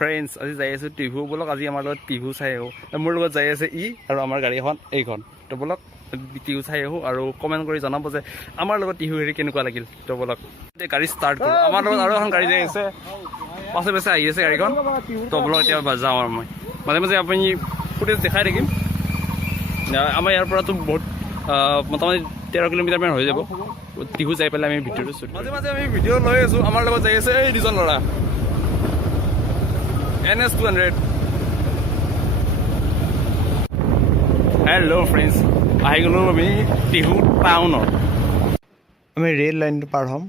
Friends আজি যাই আছোঁ টিহু ব'লক আজি আমাৰ লগত টিহু চাই আহোঁ মোৰ লগত যাই আছে আৰু আমাৰ গাড়ী এখন এইখন তো ব'লক টিহু চাই আহোঁ আৰু কমেণ্ট কৰি জনাব যে আমাৰ লগত টিহু হেৰি কেনেকুৱা লাগিল তো ব'লক গাড়ী ষ্টাৰ্ট কৰোঁ আমাৰ লগত আৰু এখন গাড়ী যাই আছে পাছে পাছে আহি আছে গাড়ীখন তো ব'লক এতিয়া যাওঁ আৰু মই মাজে মাজে আপুনি ফুটেজ দেখাই থাকিম আমাৰ ইয়াৰ পৰাতো বহুত মোটামুটি 13 কিলোমিটাৰমান হৈ যাব টিহু যাই পেলাই আমি ভিডিঅ'টো শ্বুট মাজে মাজে আমি ভিডিঅ' লৈ আছোঁ আমাৰ লগত যাই আছে এই দুজন ল'ৰা NS 200 হেল্ল' ফ্ৰেণ্ডছ আহি গ'লোঁ আমি টিহু টাউনত আমি ৰেল লাইনটো পাৰ হ'ম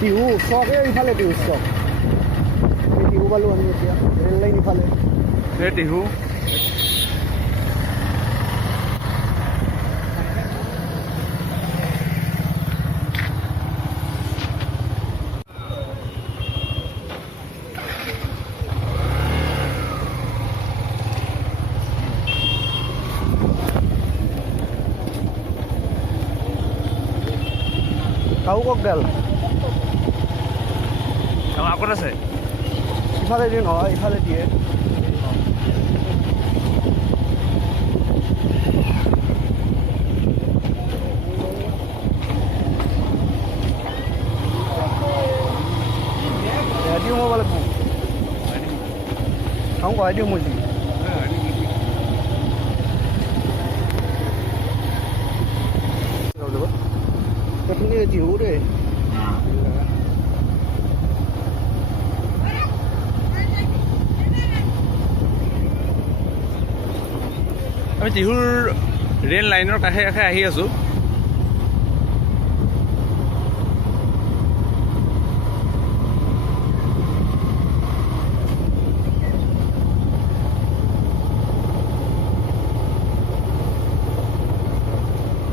টিহু চকে ইফালে টিহু চক টিহু পালোঁ আমি এতিয়া ৰেল লাইন ইফালে এই টিহু কাউ ককডাল আগত আছে ইফালে দিয়ে নহয় ইফালে দিয়ে দিওঁ মই বোলে খাওঁ কৰাই দিওঁ মই এইখিনি টিহু দেই আমি টিহুৰ ৰেল লাইনৰ কাষে কাষে আহি আছোঁ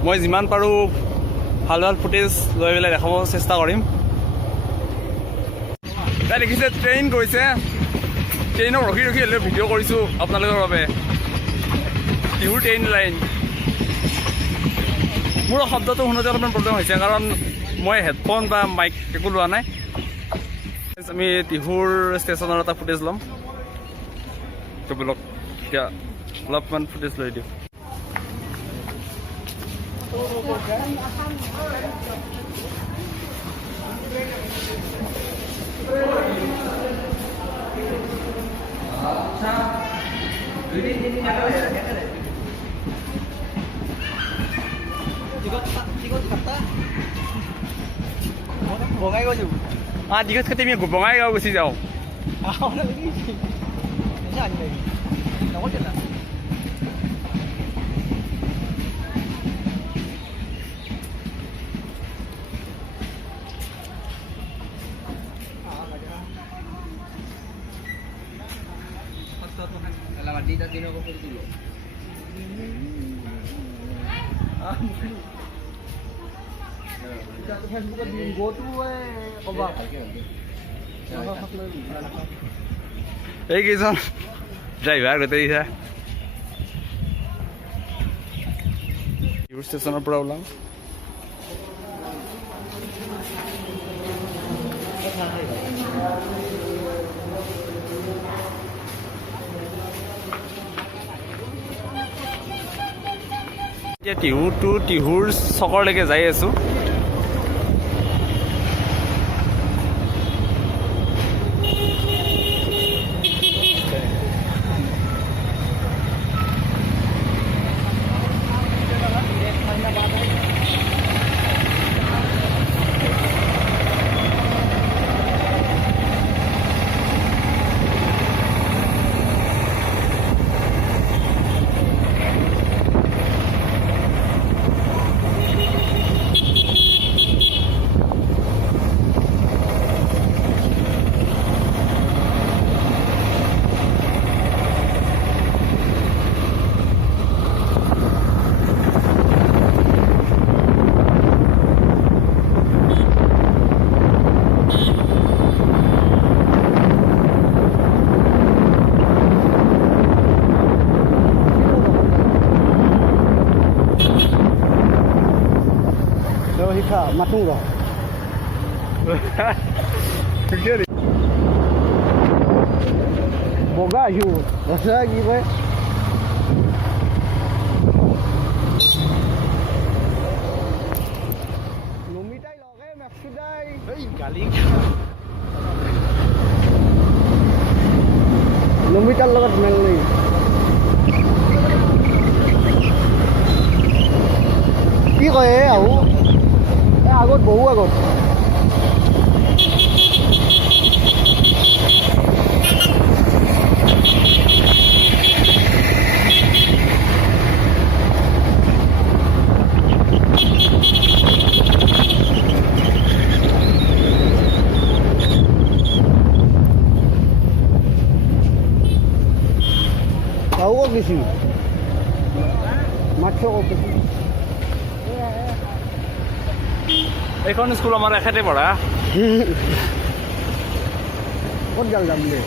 মই যিমান পাৰোঁ ভাল ভাল ফুটেজ লৈ পেলাই দেখাব চেষ্টা কৰিম তাই দেখিছে ট্ৰেইন গৈছে ট্ৰেইনক ৰখি ৰখি হ'লেও ভিডিঅ' কৰিছোঁ আপোনালোকৰ বাবে টিহুৰ ট্ৰেইন লাইন মোৰ শব্দটো শুনোতে অলপমান প্ৰব্লেম হৈছে কাৰণ মই হেডফোন বা মাইক একো লোৱা নাই আমি টিহুৰ ষ্টেচনৰ এটা ফুটেজ ল'ম ব'লক এতিয়া অলপমান ফুটেজ লৈ দিওঁ বঙাইগাঁও যাব টিকট কাটি আমি বঙাইগাঁও গুচি যাওঁ La bandita tiene ojos por culo. Go to এইকেইজন ড্ৰাইভাৰ গোটেই দিছা ষ্টেচনৰ পৰা ওলাম এতিয়া টিহুৰ চকৰলৈকে যাই আছো শিখা মাতুংগা বগা আহিব ৰচা কি কয় নমিতাই লগে মেক্সিদাই গালি নমিতাৰ লগত মেল নাই কি কয় আহো আগত বহু আগত আহো ক'ত গৈছি মাছ ক'ত গৈছি এইখন স্কুল আমাৰ এখেতে পঢ়া ক'ত গাল যাম দে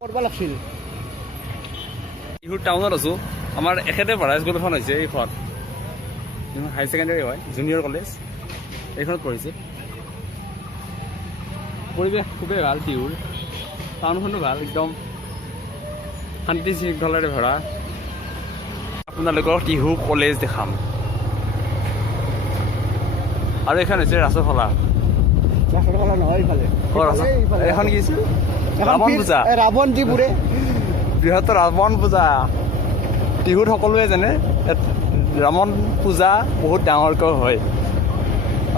কৰিব লাগিছিল টিহুৰ টাউনত আছো আমাৰ এখেতে পঢ়া স্কুলখন হৈছে এইখন হাই ছেকেণ্ডেৰী হয় জুনিয়ৰ কলেজ এইখনত পঢ়িছে পৰিৱেশ খুবেই ভাল টিহুৰ টাউনখনো ভাল একদম শান্তি শৃংখলাৰে ভৰা আপোনালোকক টিহু কলেজ দেখাম আৰু এইখন হৈছে ৰাসখলা নহয় ইফালে এইখন কি আছিল ৰাৱণ পূজা ৰাৱণ যি পুৰে বৃহত্তৰ ৰাৱণ পূজা টিহুত সকলোৱে জানে ইয়াত ৰাৱণ পূজা বহুত ডাঙৰকৈ হয়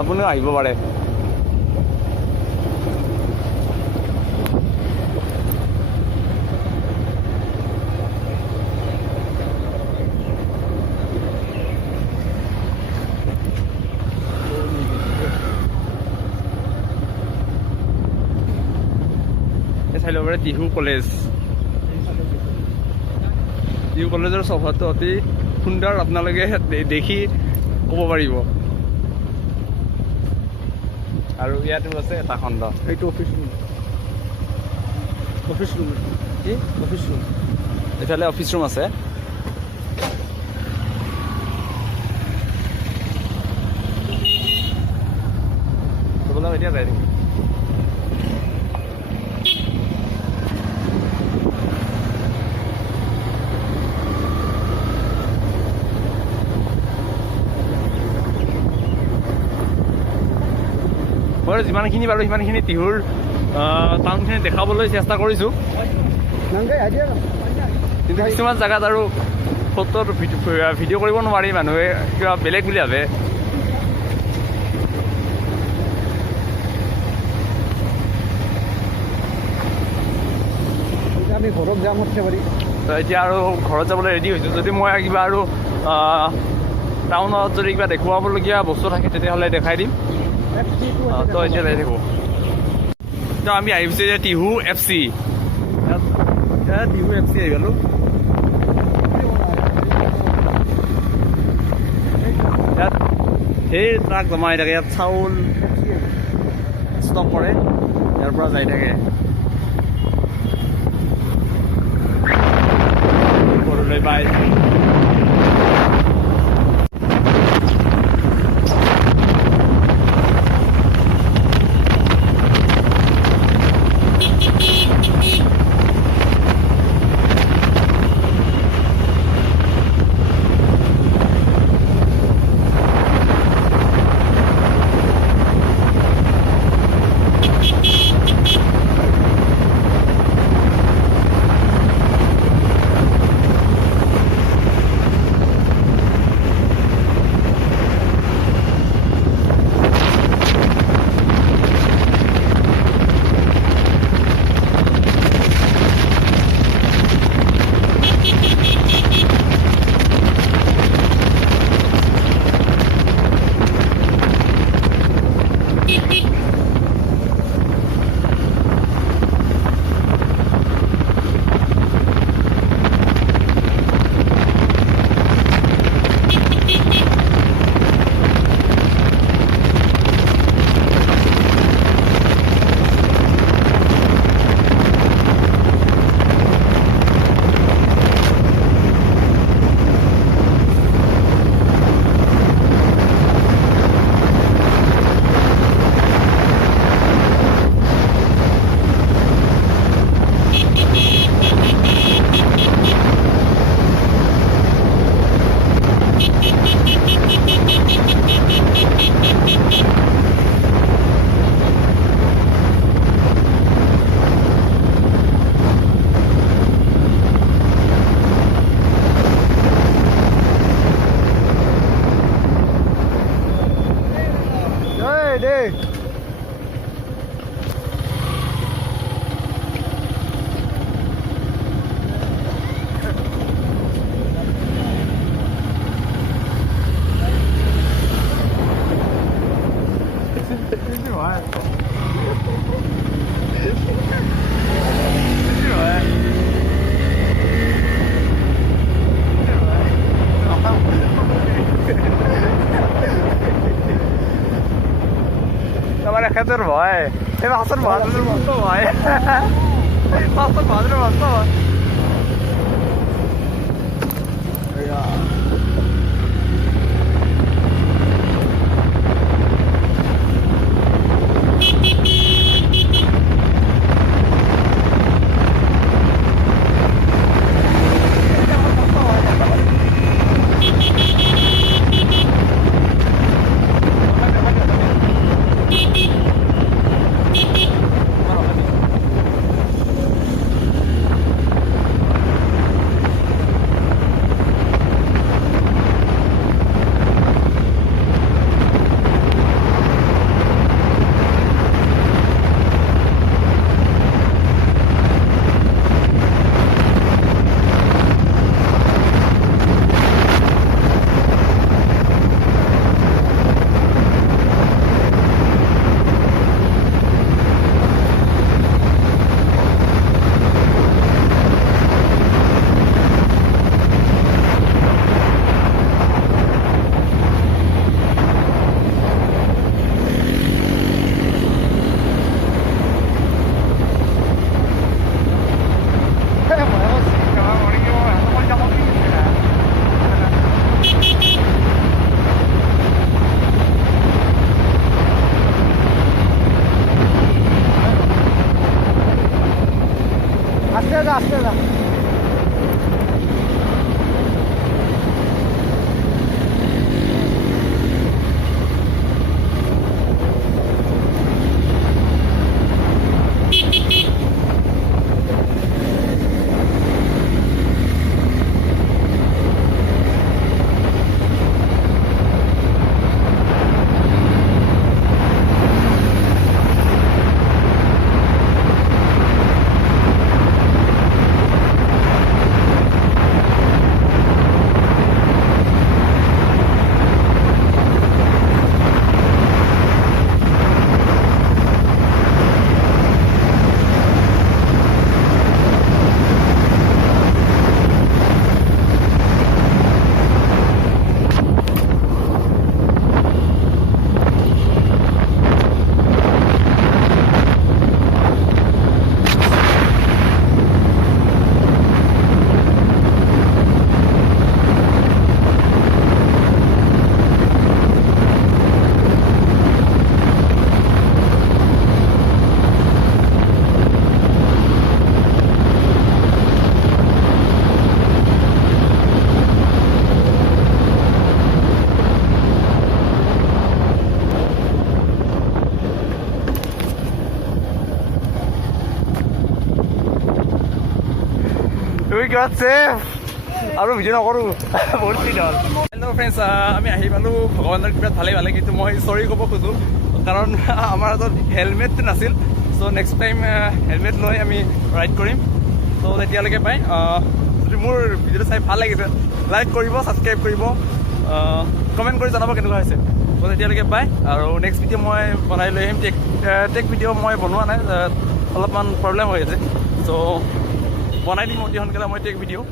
আপুনিও আহিব পাৰে চাই ল'ব পাৰে টিহু কলেজ টিহু কলেজৰ চৌহদটো অতি সুন্দৰ আপোনালোকে দেখি ক'ব পাৰিব আৰু ইয়াতো আছে এটা খণ্ড এইটো অফিচ ৰুম অফিচ ৰুম কি অফিচ ৰুম এইফালে অফিচ ৰুম আছে এতিয়া যাই থাকিম মই যিমানখিনি পাৰোঁ সিমানখিনি টিহুৰ টাউনখিনি দেখাবলৈ চেষ্টা কৰিছোঁ কিন্তু কিছুমান জেগাত আৰু ফটো ভিডিঅ' কৰিব নোৱাৰি মানুহে কিবা বেলেগ বুলি ভাবে আমি ঘৰত যাম হচ্ছে পাৰি তো এতিয়া আৰু ঘৰত যাবলৈ ৰেডি হৈছোঁ যদি মই কিবা আৰু টাউনত যদি কিবা দেখুৱাবলগীয়া বস্তু থাকে তেতিয়াহ'লে দেখাই দিম তো এতিয়া যাই থাকোঁ তো আমি আহিছোঁ যে টিহু FC টিহু FC আহি গ'লোঁ ইয়াত সেই ট্ৰাক জমা হৈ থাকে, ইয়াত চাউল ষ্টক কৰে, ইয়াৰ পৰা যাই থাকে ঘৰলৈ পায়। Đây. Kamera khatar bhai. Em Hasan Bahadur bhai. Hasan Bahadur bhai. Aste da. গড ছেফ আৰু ভিডিঅ' নকৰোঁ বহুত দিন হ'ল হেল্ল' ফ্ৰেণ্ডছ আমি আহি পালোঁ ভগৱানৰ কৃপাত ভালে কিন্তু মই চৰি ক'ব খোজোঁ কাৰণ আমাৰ হাতত হেলমেটটো নাছিল চ' নেক্সট টাইম হেলমেট লৈ আমি ৰাইড কৰিম চ' তেতিয়ালৈকে পাই যদি মোৰ ভিডিঅ'টো চাই ভাল লাগিছে লাইক কৰিব ছাবস্ক্ৰাইব কৰিব কমেণ্ট কৰি জনাব কেনেকুৱা হৈছে চ' তেতিয়ালৈকে পাই আৰু নেক্সট ভিডিঅ' মই বনাই লৈ আহিম টেক ভিডিঅ' মই বনোৱা নাই অলপমান প্ৰব্লেম হৈ আছে চ' বনাই দিম অতি সোনকালে মই টেক ভিডিঅ'